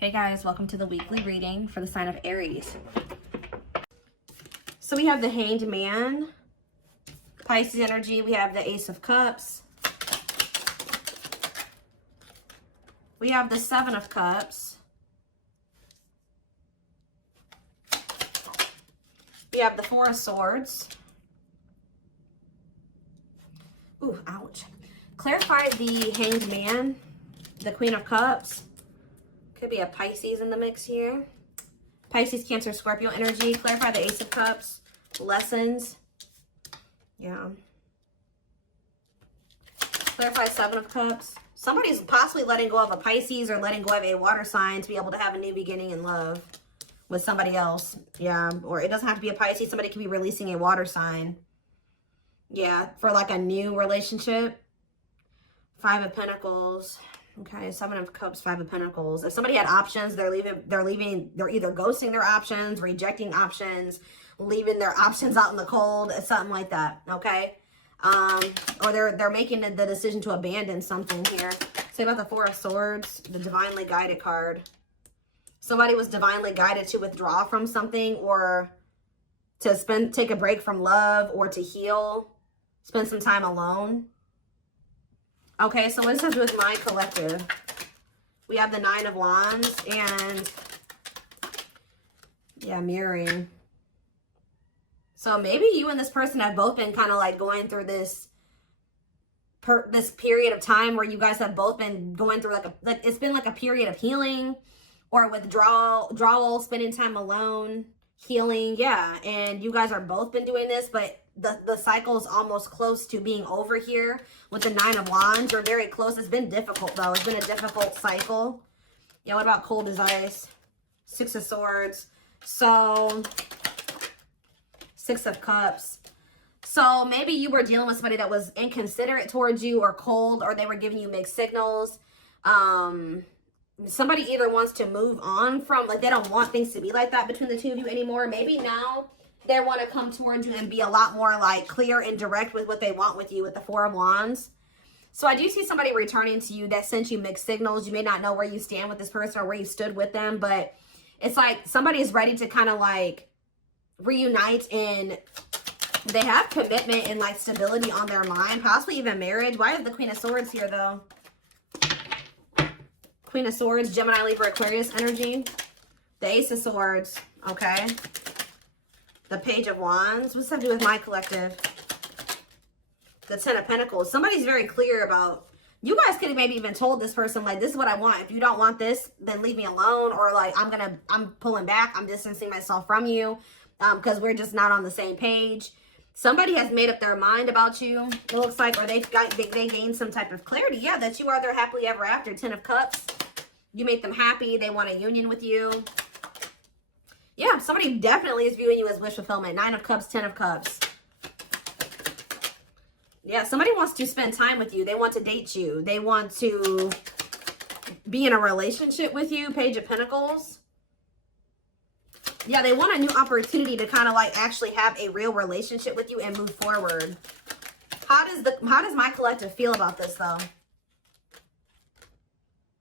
Hey guys, welcome to the weekly reading for the sign of Aries. So we have the Hanged Man, Pisces energy. We have the Ace of Cups. We have the Seven of Cups. We have the Four of Swords. Ooh, ouch. Clarify the Hanged Man, the Queen of Cups. Could be a Pisces in the mix here. Pisces, Cancer, Scorpio energy. Clarify the Ace of Cups. Lessons. Yeah. Clarify Seven of Cups. Somebody's possibly letting go of a Pisces or letting go of a water sign to be able to have a new beginning in love with somebody else. Yeah. Or it doesn't have to be a Pisces. Somebody could be releasing a water sign. Yeah. For like a new relationship. Five of Pentacles. Okay, Seven of Cups, Five of Pentacles. If somebody had options, they're either ghosting their options, rejecting options, leaving their options out in the cold, something like that, okay? Or they're making the decision to abandon something here. Say about the Four of Swords, the divinely guided card. Somebody was divinely guided to withdraw from something or to take a break from love or to heal, spend some time alone. Okay, so what does this have to do with my collective? We have the Nine of Wands and, yeah, mirroring. So maybe you and this person have both been kind of like going through this period of time where you guys have both been going through like it's been like a period of healing or withdrawal, spending time alone, healing, yeah. And you guys are both been doing this, but the cycle is almost close to being over here with the Nine of Wands. You're very close. It's been difficult, though. It's been a difficult cycle. Yeah, what about cold as ice? Six of Swords. So, Six of Cups. So, maybe you were dealing with somebody that was inconsiderate towards you or cold, or they were giving you mixed signals. Somebody either wants to move on from, like, they don't want things to be like that between the two of you anymore. Maybe now they want to come towards you and be a lot more like clear and direct with what they want with you with the Four of Wands. So I do see somebody returning to you that sent you mixed signals. You may not know where you stand with this person or where you stood with them, but it's like somebody is ready to kind of like reunite and they have commitment and like stability on their mind, possibly even marriage. Why is the Queen of Swords here though? Queen of Swords, Gemini, Libra, Aquarius energy. The Ace of Swords, okay. The Page of Wands. What's that do with my collective? The Ten of Pentacles. Somebody's very clear about, you guys could have maybe even told this person, like, this is what I want. If you don't want this, then leave me alone. Or like, I'm pulling back. I'm distancing myself from you because we're just not on the same page. Somebody has made up their mind about you, it looks like, or they gained some type of clarity. Yeah, that you are their happily ever after. Ten of Cups. You make them happy. They want a union with you. Yeah, somebody definitely is viewing you as wish fulfillment. Nine of Cups, Ten of Cups. Yeah, somebody wants to spend time with you. They want to date you. They want to be in a relationship with you. Page of Pentacles. Yeah, they want a new opportunity to kind of like actually have a real relationship with you and move forward. How does my collective feel about this though?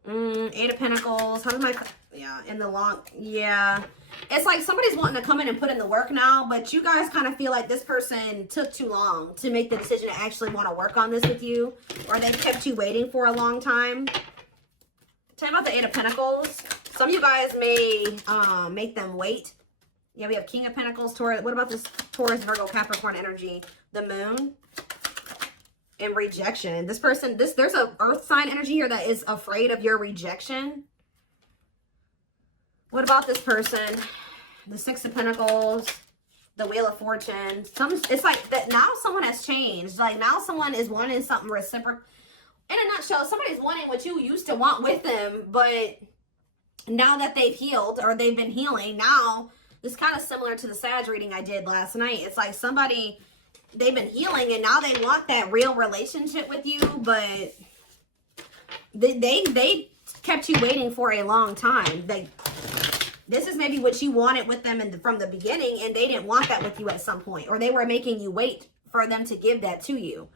Eight of Pentacles. How does my, yeah, in the long, yeah. It's like somebody's wanting to come in and put in the work now, but you guys kind of feel like this person took too long to make the decision to actually want to work on this with you, or they kept you waiting for a long time. Tell me about the Eight of Pentacles. Some of you guys may make them wait. Yeah, we have King of Pentacles, Taurus. What about this Taurus, Virgo, Capricorn energy? The Moon. And rejection. This person, there's a earth sign energy here that is afraid of your rejection. What about this person? The Six of Pentacles, the Wheel of Fortune. It's like that now someone has changed. Like now someone is wanting something reciprocal. In a nutshell, somebody's wanting what you used to want with them, but now that they've healed or they've been healing, now it's kind of similar to the Sag reading I did last night. It's like somebody, they've been healing and now they want that real relationship with you, but they kept you waiting for a long time. This is maybe what you wanted with them from the beginning, and they didn't want that with you at some point, or they were making you wait for them to give that to you.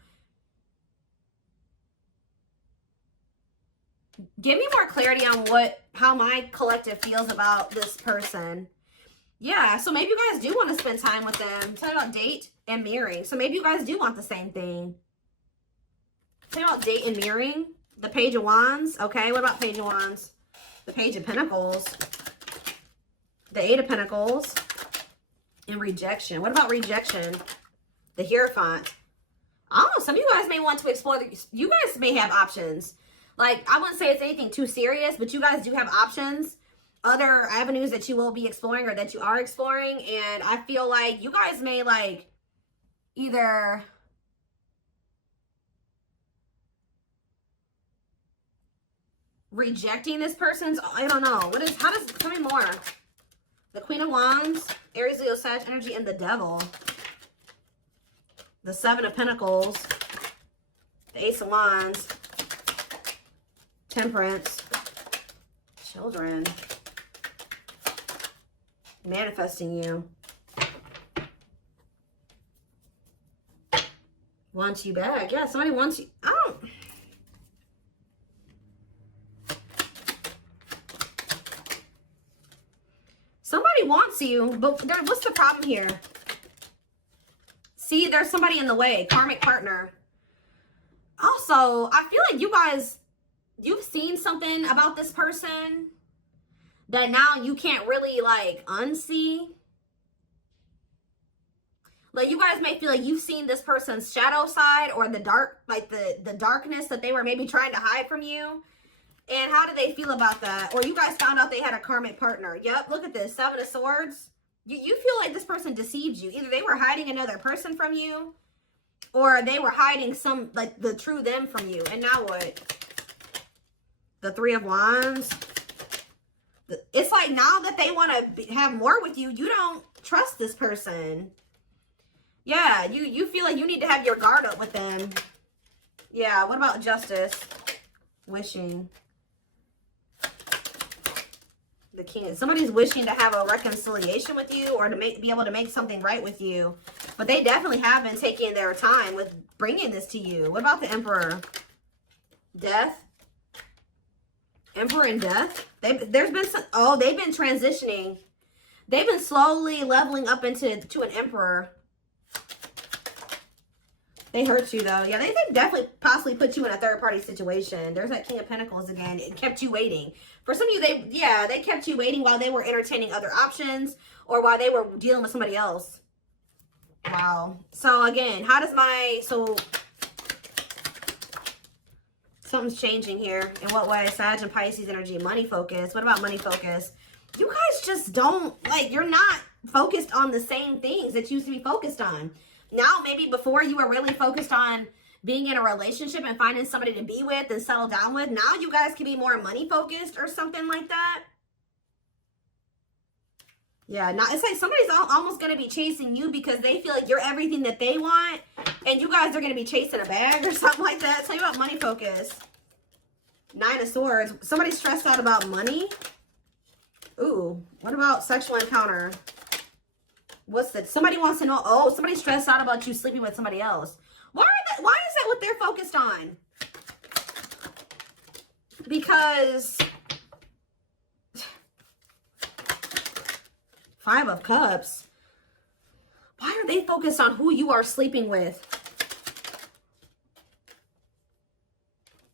Give me more clarity on how my collective feels about this person. Yeah, so maybe you guys do want to spend time with them. Talking about date and mirroring. So maybe you guys do want the same thing. Talking about date and mirroring. The Page of Wands. Okay, what about Page of Wands? The Page of Pentacles. The Eight of Pentacles. And rejection. What about rejection? The Hierophant. I don't know. Some of you guys may want to explore. You guys may have options. Like, I wouldn't say it's anything too serious, but you guys do have options. Other avenues that you will be exploring or that you are exploring. And I feel like you guys may, like, either rejecting this person's, I don't know. How does, tell me more. The Queen of Wands, Aries, Leo, Sag energy, and the Devil. The Seven of Pentacles, the Ace of Wands, Temperance, children, manifesting you, wants you back. Yeah, somebody wants you. I don't. Somebody wants you, but what's the problem here? See, there's somebody in the way. Karmic partner. Also, I feel like you guys, you've seen something about this person that now you can't really, like, unsee. Like, you guys may feel like you've seen this person's shadow side or the dark, like the darkness that they were maybe trying to hide from you. And how do they feel about that? Or you guys found out they had a karmic partner. Yep, look at this. Seven of Swords. You feel like this person deceived you. Either they were hiding another person from you, or they were hiding some, like, the true them from you. And now what? The Three of Wands. It's like now that they want to have more with you, you don't trust this person. Yeah, you feel like you need to have your guard up with them. Yeah, what about Justice? Wishing. The King. Somebody's wishing to have a reconciliation with you or to be able to make something right with you. But they definitely have been taking their time with bringing this to you. What about the Emperor? Death. Emperor and Death. There's been some, oh, they've been transitioning. They've been slowly leveling up to an Emperor. They hurt you, though. Yeah, they definitely possibly put you in a third-party situation. There's that King of Pentacles again. It kept you waiting. For some of you, they kept you waiting while they were entertaining other options or while they were dealing with somebody else. Wow. So, again, how does something's changing here. In what way? Sag and Pisces energy. Money focus. What about money focus? You guys just don't, like, you're not focused on the same things that you used to be focused on. Now, maybe before you were really focused on being in a relationship and finding somebody to be with and settle down with. Now you guys can be more money focused or something like that. Yeah, now it's like somebody's almost going to be chasing you because they feel like you're everything that they want. And you guys are going to be chasing a bag or something like that. Tell you about money focus. Nine of Swords. Somebody's stressed out about money. Ooh, what about sexual encounter? Somebody wants to know, oh, somebody's stressed out about you sleeping with somebody else. Why is that what they're focused on? Because Five of Cups. Why are they focused on who you are sleeping with?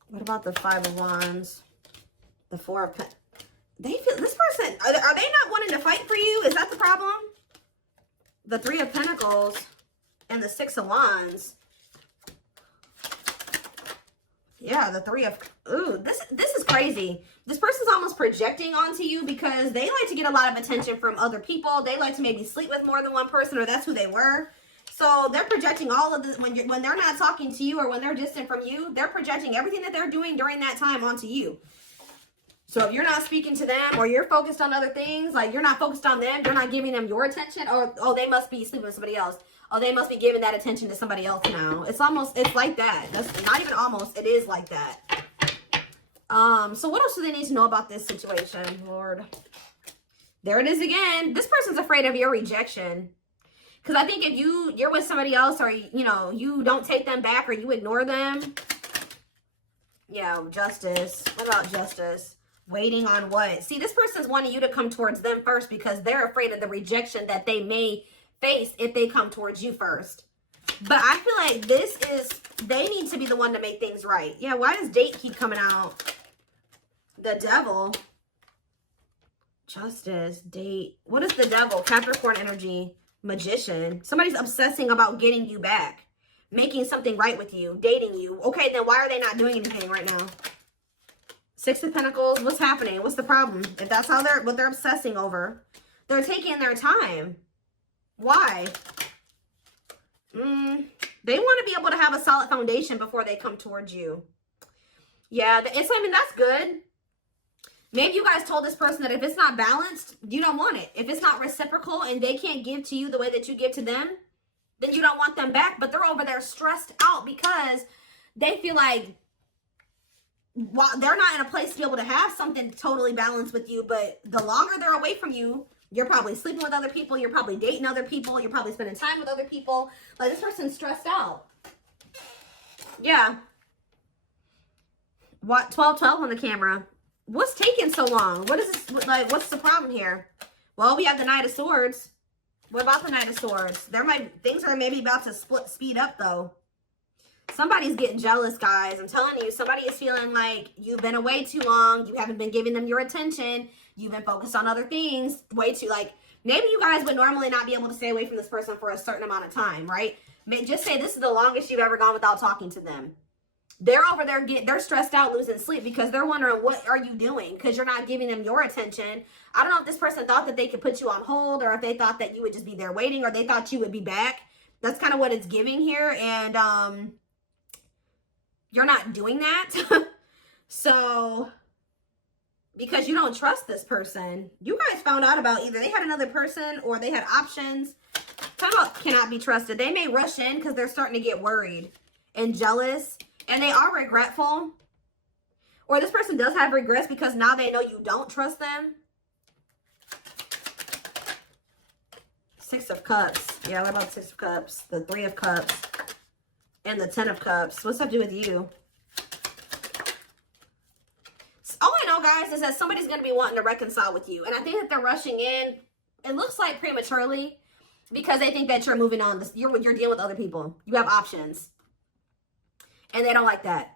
What about the Five of Wands? The Four of Pentacles. They feel this person, are they not wanting to fight for you? Is that the problem? The Three of Pentacles and the Six of Wands. Yeah, the Three of... Ooh, this is crazy. This person's almost projecting onto you because they like to get a lot of attention from other people. They like to maybe sleep with more than one person, or that's who they were. So they're projecting all of this when they're not talking to you or when they're distant from you. They're projecting everything that they're doing during that time onto you. So if you're not speaking to them or you're focused on other things, like you're not focused on them, you're not giving them your attention, or, oh, they must be sleeping with somebody else. Oh, they must be giving that attention to somebody else now. It's like that. That's not even almost, it is like that. So what else do they need to know about this situation, Lord? There it is again. This person's afraid of your rejection. Because I think if you're with somebody else or, you know, you don't take them back or you ignore them, Yeah, justice. What about justice? Waiting on what? See, this person's wanting you to come towards them first because they're afraid of the rejection that they may face if they come towards you first. But I feel like this is, they need to be the one to make things right. Yeah, why does date keep coming out? The devil. Justice, date. What is the devil? Capricorn energy. Magician. Somebody's obsessing about getting you back. Making something right with you. Dating you. Okay, then why are they not doing anything right now? Six of Pentacles. What's happening? What's the problem? If that's how what they're obsessing over. They're taking their time. Why? They want to be able to have a solid foundation before they come towards you. Yeah, I mean, that's good. Maybe you guys told this person that if it's not balanced, you don't want it. If it's not reciprocal and they can't give to you the way that you give to them, then you don't want them back. But they're over there stressed out because they feel like while they're not in a place to be able to have something totally balanced with you, but the longer they're away from you, you're probably sleeping with other people, you're probably dating other people, you're probably spending time with other people. Like, this person's stressed out. Yeah. What? 12-12 on the camera. What's taking so long? What is this, like, what's the problem here? Well, we have the Knight of Swords. What about the Knight of Swords? Things are maybe about to speed up, though. Somebody's getting jealous, guys. I'm telling you, somebody is feeling like you've been away too long. You haven't been giving them your attention. You've been focused on other things way too, like, maybe you guys would normally not be able to stay away from this person for a certain amount of time, right? Just say this is the longest you've ever gone without talking to them. They're over there, they're stressed out, losing sleep because they're wondering, what are you doing? Because you're not giving them your attention. I don't know if this person thought that they could put you on hold, or if they thought that you would just be there waiting, or they thought you would be back. That's kind of what it's giving here. And you're not doing that. So, because you don't trust this person, you guys found out about either they had another person or they had options. Talk about cannot be trusted. They may rush in because they're starting to get worried and jealous. And they are regretful. Or this person does have regrets because now they know you don't trust them. Six of Cups. Yeah, what about the Six of Cups? The Three of Cups. And the Ten of Cups. What's that to do with you? All I know, guys, is that somebody's going to be wanting to reconcile with you. And I think that they're rushing in. It looks like prematurely. Because they think that you're moving on. You're dealing with other people. You have options. And they don't like that.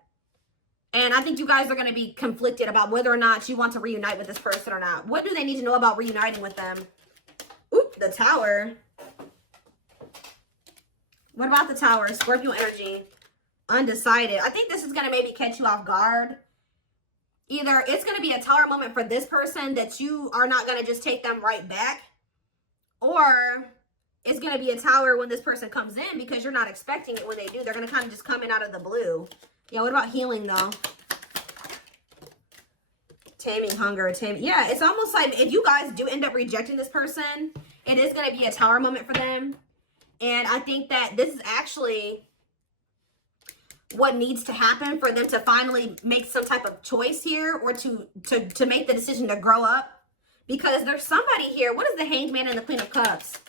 And I think you guys are going to be conflicted about whether or not you want to reunite with this person or not. What do they need to know about reuniting with them? Oop, the Tower. What about the Tower? Scorpio energy. Undecided. I think this is going to maybe catch you off guard. Either it's going to be a Tower moment for this person that you are not going to just take them right back. Or it's going to be a Tower when this person comes in because you're not expecting it when they do. They're going to kind of just come in out of the blue. Yeah, what about healing, though? Taming hunger. Yeah, it's almost like if you guys do end up rejecting this person, it is going to be a Tower moment for them. And I think that this is actually what needs to happen for them to finally make some type of choice here, or to make the decision to grow up. Because there's somebody here. What is the Hanged Man and the Queen of Cups?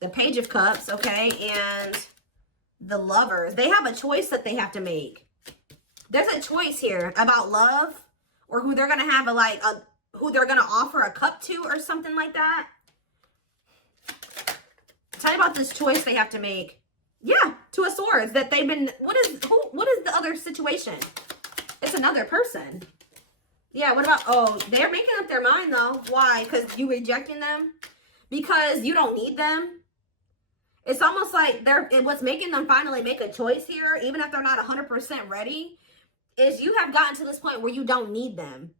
The Page of Cups, okay, and the Lovers. They have a choice that they have to make. There's a choice here about love, or who they're gonna have who they're gonna offer a cup to, or something like that. Tell me about this choice they have to make. Yeah, Two of Swords. That they've been. What is the other situation? It's another person. Yeah. What about? Oh, they're making up their mind though. Why? Because you rejecting them? Because you don't need them. It's almost like what's making them finally make a choice here, even if they're not 100% ready, is you have gotten to this point where you don't need them.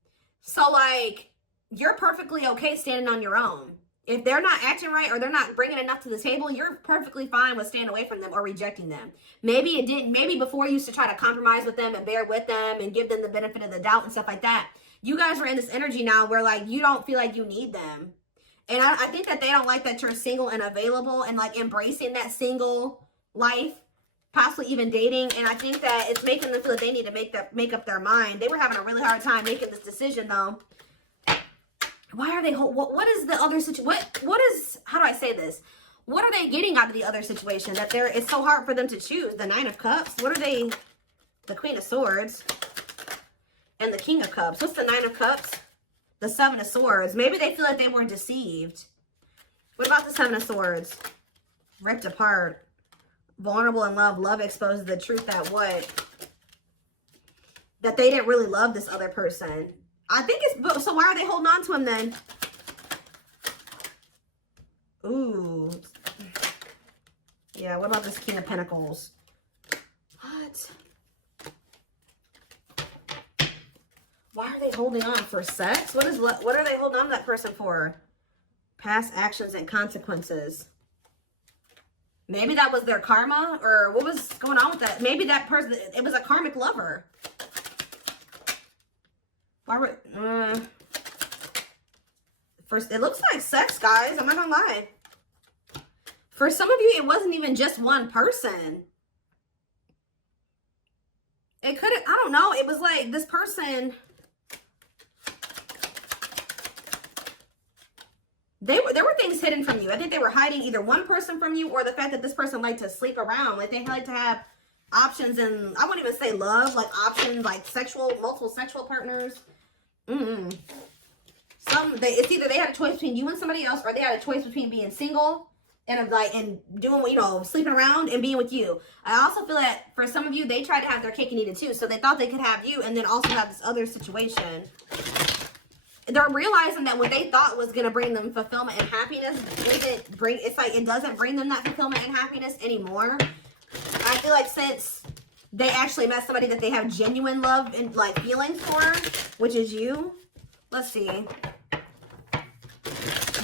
So, like, you're perfectly okay standing on your own. If they're not acting right or they're not bringing enough to the table, you're perfectly fine with staying away from them or rejecting them. Maybe it didn't. Maybe before you used to try to compromise with them and bear with them and give them the benefit of the doubt and stuff like that. You guys are in this energy now where, like, you don't feel like you need them. And I think that they don't like that you're single and available and, like, embracing that single life, possibly even dating. And I think that it's making them feel that they need to make up their mind. They were having a really hard time making this decision, though. Why are they, what is the other situation? What is, how do I say this? What are they getting out of the other situation? That it's so hard for them to choose. The Nine of Cups. What are they, the Queen of Swords, and the King of Cups. What's the Nine of Cups? The Seven of Swords. Maybe they feel like they were deceived. What about the Seven of Swords? Ripped apart. Vulnerable in love. Love exposes the truth that what? That they didn't really love this other person. I think it's... So why are they holding on to him then? Ooh. Yeah, what about this King of Pentacles? What? Why are they holding on? For sex? What are they holding on to that person for? Past actions and consequences. Maybe that was their karma, or what was going on with that? Maybe that person, it was a karmic lover. Why were, first, it looks like sex, guys. I'm not gonna lie. For some of you, it wasn't even just one person. It could have, I don't know. It was like this person, there were things hidden from you. I think they were hiding either one person from you or the fact that this person liked to sleep around. Like they like to have options, and I wouldn't even say love, like options, like multiple sexual partners. It's either they had a choice between you and somebody else, or they had a choice between being single and doing, you know, sleeping around and being with you. I also feel that for some of you, they tried to have their cake and eat it too. So they thought they could have you and then also have this other situation. They're realizing that what they thought was going to bring them fulfillment and happiness it doesn't bring them that fulfillment and happiness anymore. I feel like since they actually met somebody that they have genuine love and like feelings for, which is you. Let's see.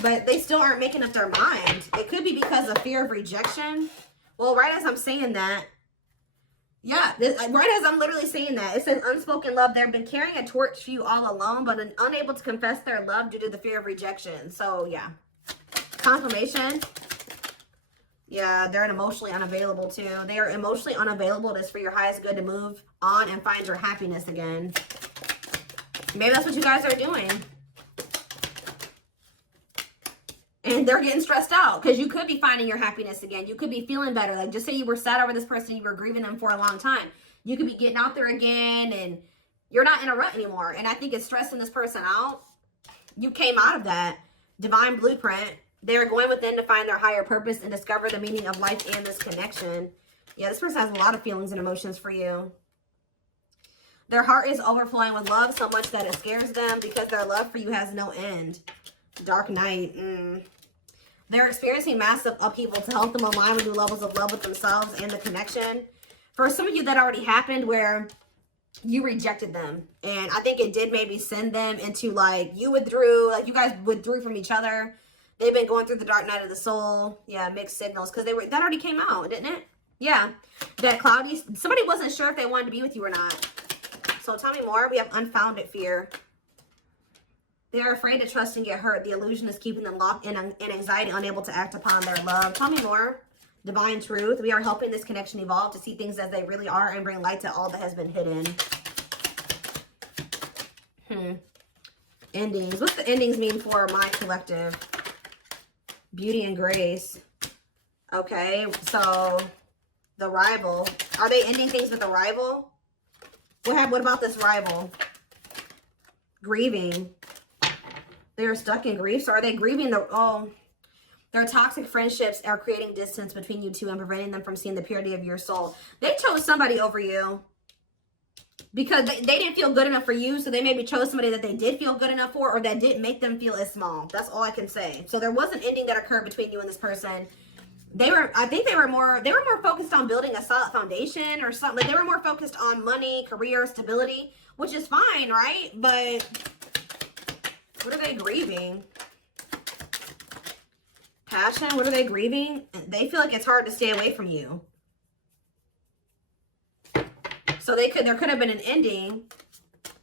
But they still aren't making up their mind. It could be because of fear of rejection. Well, right as I'm saying that, yeah, right as I'm literally saying that, it says unspoken love. They've been carrying a torch for you all alone, but unable to confess their love due to the fear of rejection. So, yeah. Confirmation. Yeah, they're emotionally unavailable too. They are emotionally unavailable. It's for your highest good to move on and find your happiness again. Maybe that's what you guys are doing. And they're getting stressed out because you could be finding your happiness again. You could be feeling better. Like just say you were sad over this person, you were grieving them for a long time. You could be getting out there again and you're not in a rut anymore. And I think it's stressing this person out. You came out of that divine blueprint. They're going within to find their higher purpose and discover the meaning of life and this connection. Yeah, this person has a lot of feelings and emotions for you. Their heart is overflowing with love so much that it scares them because their love for you has no end. Dark Knight. They're experiencing massive upheaval to help them align with new levels of love with themselves and the connection. For some of you, that already happened where you rejected them. And I think it did maybe send them into like, you withdrew, like you guys withdrew from each other. They've been going through the dark night of the soul. Yeah, mixed signals. Because that already came out, didn't it? Yeah. That cloudy, somebody wasn't sure if they wanted to be with you or not. So tell me more. We have unfounded fear. They are afraid to trust and get hurt. The illusion is keeping them locked in anxiety, unable to act upon their love. Tell me more. Divine truth. We are helping this connection evolve to see things as they really are and bring light to all that has been hidden. Endings. What's the endings mean for my collective? Beauty and grace. Okay, so the rival. Are they ending things with a rival? What about this rival? Grieving. They're stuck in grief. So are they grieving their toxic friendships are creating distance between you two and preventing them from seeing the purity of your soul. They chose somebody over you because they didn't feel good enough for you. So they maybe chose somebody that they did feel good enough for, or that didn't make them feel as small. That's all I can say. So there was an ending that occurred between you and this person. I think they were more focused on building a solid foundation or something. Like they were more focused on money, career, stability, which is fine, right? But what are they grieving? Passion, what are they grieving? They feel like it's hard to stay away from you. So there could have been an ending,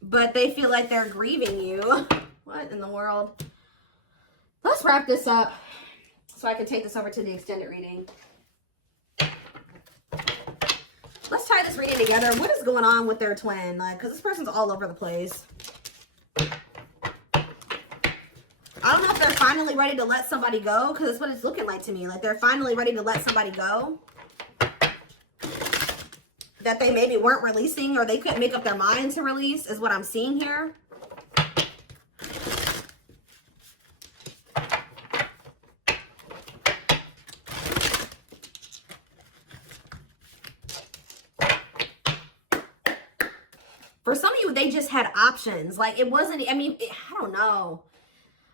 but they feel like they're grieving you. What in the world? Let's wrap this up so I can take this over to the extended reading. Let's tie this reading together. What is going on with their twin? Like, because this person's all over the place. I don't know if they're finally ready to let somebody go, because that's what it's looking like to me. Like they're finally ready to let somebody go. that they maybe weren't releasing or they couldn't make up their mind to release is what I'm seeing here. For some of you, they just had options. Like, it wasn't, I mean, I don't know.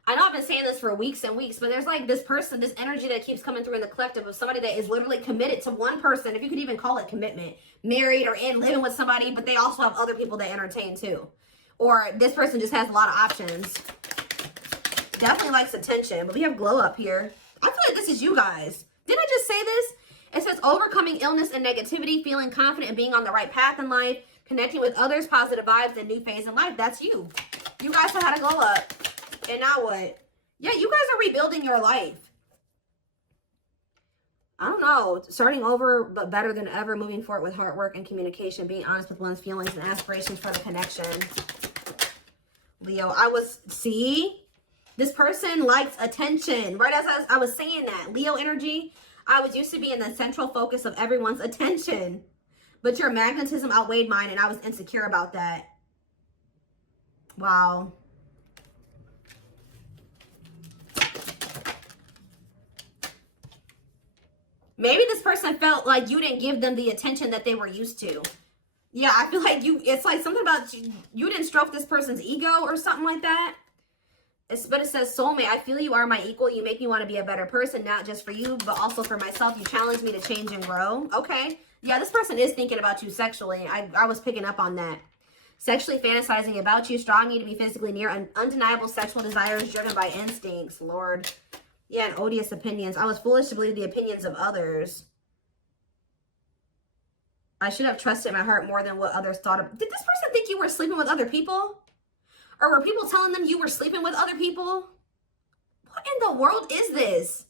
I know I've been saying this for weeks and weeks, but there's like this person, this energy that keeps coming through in the collective of somebody that is literally committed to one person, if you could even call it commitment, married or in living with somebody, but they also have other people they entertain too. Or this person just has a lot of options. Definitely likes attention, but we have glow up here. I feel like this is you guys. Didn't I just say this? It says overcoming illness and negativity, feeling confident and being on the right path in life, connecting with others, positive vibes, and new phase in life. That's you. You guys have had a glow up. And now what? Yeah, you guys are rebuilding your life. I don't know. Starting over, but better than ever. Moving forward with hard work and communication. Being honest with one's feelings and aspirations for the connection. Leo, see? This person likes attention. Right as I was saying that. Leo energy, I was used to be in the central focus of everyone's attention. But your magnetism outweighed mine, and I was insecure about that. Wow. Maybe this person felt like you didn't give them the attention that they were used to. Yeah, I feel like it's like something about you didn't stroke this person's ego or something like that. But it says, soulmate, I feel you are my equal. You make me want to be a better person, not just for you, but also for myself. You challenge me to change and grow. Okay. Yeah, this person is thinking about you sexually. I was picking up on that. Sexually fantasizing about you, strong need to be physically near, undeniable sexual desires driven by instincts. Lord. Yeah, and odious opinions. I was foolish to believe the opinions of others. I should have trusted my heart more than what others thought of. Did this person think you were sleeping with other people? Or were people telling them you were sleeping with other people? What in the world is this?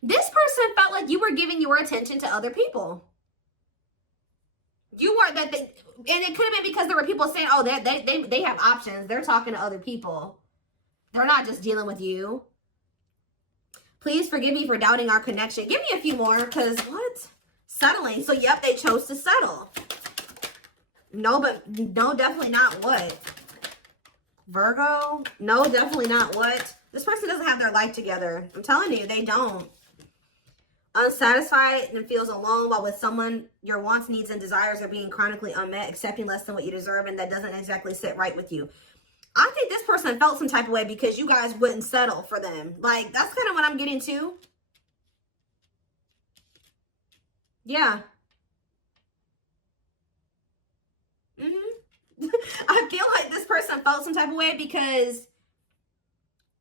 This person felt like you were giving your attention to other people. You weren't and it could have been because there were people saying, oh, they have options. They're talking to other people. They're not just dealing with you. Please forgive me for doubting our connection. Give me a few more, because what? Settling. So, yep, they chose to settle. No, but no, definitely not what? Virgo? No, definitely not what? This person doesn't have their life together. I'm telling you, they don't. Unsatisfied and feels alone while with someone your wants, needs, and desires are being chronically unmet, accepting less than what you deserve, and that doesn't exactly sit right with you. I think this person felt some type of way because you guys wouldn't settle for them. Like, that's kind of what I'm getting to. Yeah. I feel like this person felt some type of way because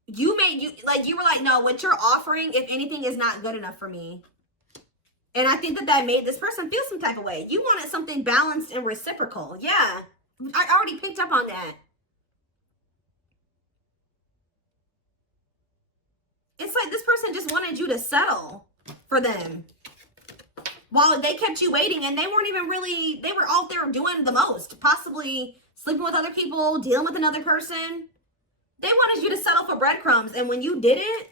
you were like, no, what you're offering, if anything, is not good enough for me. And I think that made this person feel some type of way. You wanted something balanced and reciprocal. Yeah. I already picked up on that. It's like this person just wanted you to settle for them. While they kept you waiting, and they weren't even really, they were out there doing the most. Possibly sleeping with other people, dealing with another person. They wanted you to settle for breadcrumbs. And when you did it,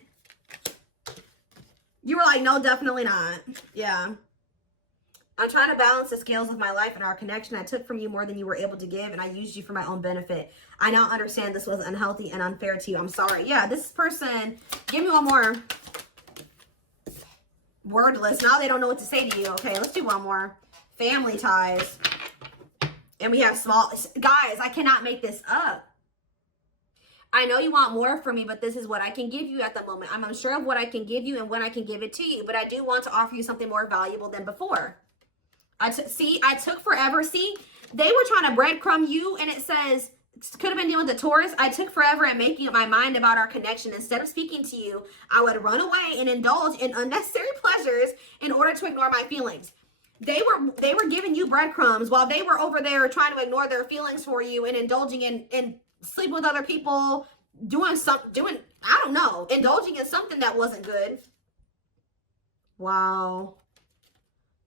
you were like, no, definitely not. Yeah. I'm trying to balance the scales of my life and our connection. I took from you more than you were able to give, and I used you for my own benefit. I now understand this was unhealthy and unfair to you. I'm sorry. Yeah, this person, give me one more. Wordless. Now they don't know what to say to you. Okay, let's do one more. Family ties. And we have small... Guys, I cannot make this up. I know you want more from me, but this is what I can give you at the moment. I'm unsure of what I can give you and when I can give it to you, but I do want to offer you something more valuable than before. I took forever. See, they were trying to breadcrumb you, and it says, could have been dealing with the Taurus. I took forever in making up my mind about our connection. Instead of speaking to you, I would run away and indulge in unnecessary pleasures in order to ignore my feelings. They were giving you breadcrumbs while they were over there trying to ignore their feelings for you and indulging in sleeping with other people, I don't know, indulging in something that wasn't good. Wow.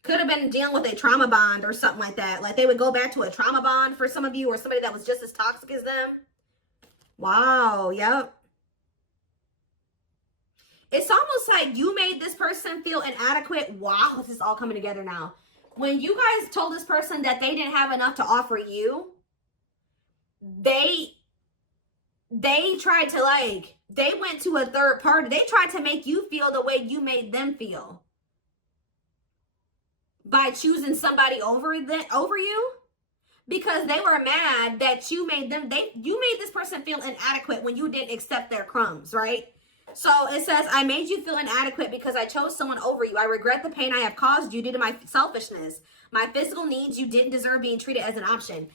Could have been dealing with a trauma bond or something like that. Like they would go back to a trauma bond for some of you, or somebody that was just as toxic as them. Wow. Yep. It's almost like you made this person feel inadequate. Wow, this is all coming together now. When you guys told this person that they didn't have enough to offer you, they tried to, like, they went to a third party. They tried to make you feel the way you made them feel by choosing somebody over you, because they were mad that you made them, you made this person feel inadequate when you didn't accept their crumbs, right? So it says, I made you feel inadequate because I chose someone over you. I regret the pain I have caused you due to my selfishness. My physical needs, you didn't deserve being treated as an option.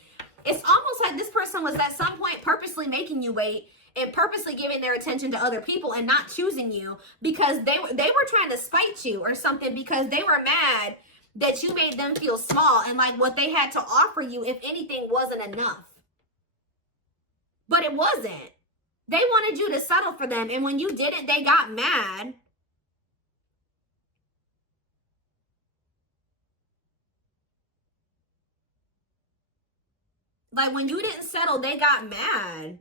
It's almost like this person was at some point purposely making you wait and purposely giving their attention to other people and not choosing you because they were trying to spite you or something, because they were mad that you made them feel small and like what they had to offer you, if anything, wasn't enough. But it wasn't. They wanted you to settle for them, and when you didn't, they got mad. Like, when you didn't settle, they got mad.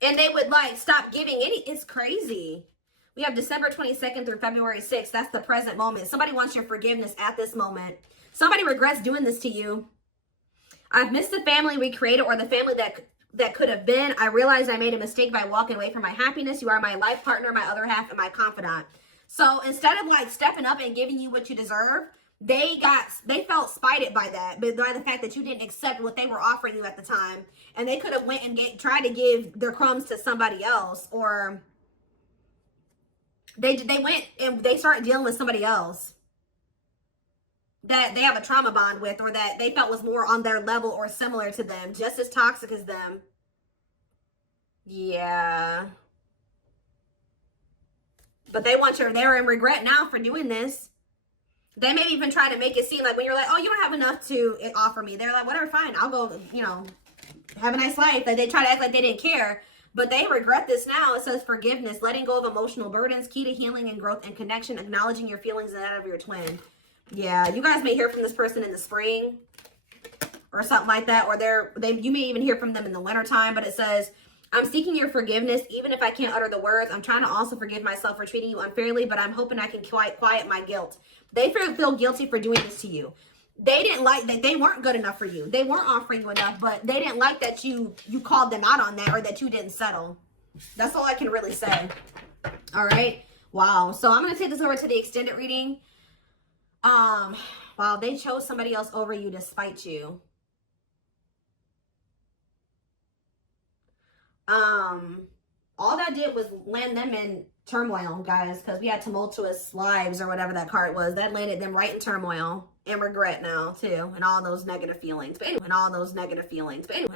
And they would, like, stop giving any. It's crazy. We have December 22nd through February 6th. That's the present moment. Somebody wants your forgiveness at this moment. Somebody regrets doing this to you. I've missed the family we created, or the family that could have been. I realized I made a mistake by walking away from my happiness. You are my life partner, my other half, and my confidant. So instead of, like, stepping up and giving you what you deserve, they felt spited by that, but by the fact that you didn't accept what they were offering you at the time. And they could have went and tried to give their crumbs to somebody else, or they went and they started dealing with somebody else that they have a trauma bond with, or that they felt was more on their level or similar to them, just as toxic as them. Yeah. But they're in regret now for doing this. They may even try to make it seem like, when you're like, oh, you don't have enough to offer me, they're like, whatever, fine, I'll go, you know, have a nice life. Like, they try to act like they didn't care, but they regret this now. It says forgiveness, letting go of emotional burdens, key to healing and growth and connection, acknowledging your feelings and that of your twin. Yeah, you guys may hear from this person in the spring or something like that, or you may even hear from them in the wintertime. But it says, I'm seeking your forgiveness, even if I can't utter the words. I'm trying to also forgive myself for treating you unfairly, but I'm hoping I can quiet my guilt. They feel guilty for doing this to you. They didn't like that. They weren't good enough for you. They weren't offering you enough, but they didn't like that you called them out on that, or that you didn't settle. That's all I can really say. All right. Wow. So I'm going to take this over to the extended reading. Wow, they chose somebody else over you to spite you. All that did was land them in turmoil, guys, because we had tumultuous lives, or whatever that card was. That landed them right in turmoil and regret now too, and all those negative feelings. But anyway,